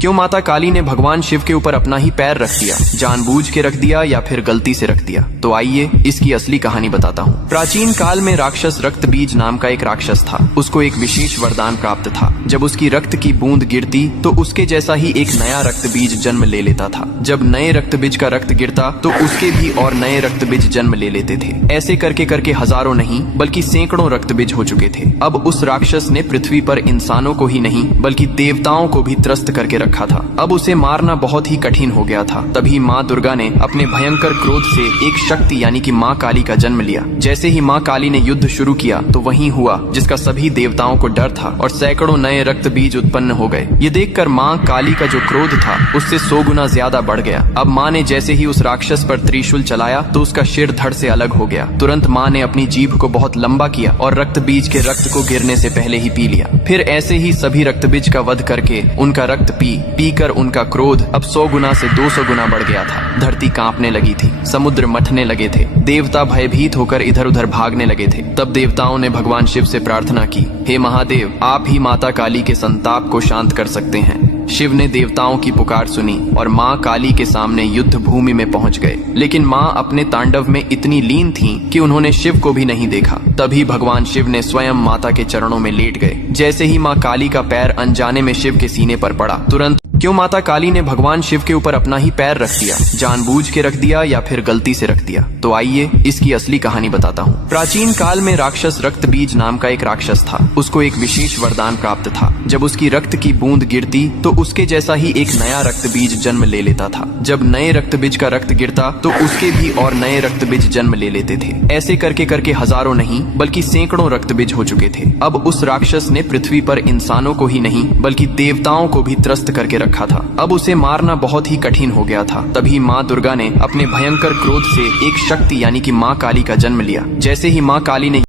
क्यों माता काली ने भगवान शिव के ऊपर अपना ही पैर रख दिया? जानबूझ के रख दिया या फिर गलती से रख दिया? तो आइए इसकी असली कहानी बताता हूँ। प्राचीन काल में राक्षस रक्तबीज नाम का एक राक्षस था। उसको एक विशेष वरदान प्राप्त था। जब उसकी रक्त की बूंद गिरती तो उसके जैसा ही एक नया रक्तबीज जन्म ले लेता था। जब नए रक्तबीज का रक्त गिरता तो उसके भी और नए रक्तबीज जन्म ले लेते थे। ऐसे करके करके हजारों नहीं बल्कि सैकड़ों रक्तबीज हो चुके थे। अब उस राक्षस ने पृथ्वी पर इंसानों को ही नहीं बल्कि देवताओं को भी त्रस्त करके रखा था। अब उसे मारना बहुत ही कठिन हो गया था। तभी माँ दुर्गा ने अपने भयंकर क्रोध से एक शक्ति यानी कि माँ काली का जन्म लिया। जैसे ही माँ काली ने युद्ध शुरू किया तो वही हुआ जिसका सभी देवताओं को डर था और सैकड़ों नए रक्त बीज उत्पन्न हो गए। ये देखकर माँ काली का जो क्रोध था उससे 100 गुना ज्यादा बढ़ गया। अब माँ ने जैसे ही उस राक्षस पर त्रिशूल चलाया तो उसका सिर धड़ से अलग हो गया। तुरंत माँ ने अपनी जीभ को बहुत लंबा किया और रक्त बीज के रक्त को गिरने से पहले ही पी लिया। फिर ऐसे ही सभी रक्त बीज का वध करके उनका रक्त पी कर उनका क्रोध अब 100 गुना से 200 गुना बढ़ गया था। धरती कांपने लगी थी, समुद्र मथने लगे थे, देवता भयभीत होकर इधर उधर भागने लगे थे। तब देवताओं ने भगवान शिव से प्रार्थना की, हे महादेव, आप ही माता काली के संताप को शांत कर सकते हैं। शिव ने देवताओं की पुकार सुनी और माँ काली के सामने युद्ध भूमि में पहुंच गए। लेकिन माँ अपने तांडव में इतनी लीन थीं कि उन्होंने शिव को भी नहीं देखा। तभी भगवान शिव ने स्वयं माता के चरणों में लेट गए। जैसे ही माँ काली का पैर अनजाने में शिव के सीने पर पड़ा, तुरंत क्यों माता काली ने भगवान शिव के ऊपर अपना ही पैर रख दिया? जानबूझ के रख दिया या फिर गलती से रख दिया? तो आइए इसकी असली कहानी बताता हूँ। प्राचीन काल में राक्षस रक्तबीज नाम का एक राक्षस था। उसको एक विशेष वरदान प्राप्त था। जब उसकी रक्त की बूंद गिरती तो उसके जैसा ही एक नया रक्तबीज जन्म ले लेता था। जब नए रक्तबीज का रक्त गिरता तो उसके भी और नए रक्तबीज जन्म ले लेते थे। ऐसे करके करके हजारों नहीं बल्कि सैकड़ों रक्तबीज हो चुके थे। अब उस राक्षस ने पृथ्वी पर इंसानों को ही नहीं बल्कि देवताओं को भी त्रस्त करके रखा था। अब उसे मारना बहुत ही कठिन हो गया था। तभी माँ दुर्गा ने अपने भयंकर क्रोध से एक शक्ति यानी कि माँ काली का जन्म लिया। जैसे ही माँ काली ने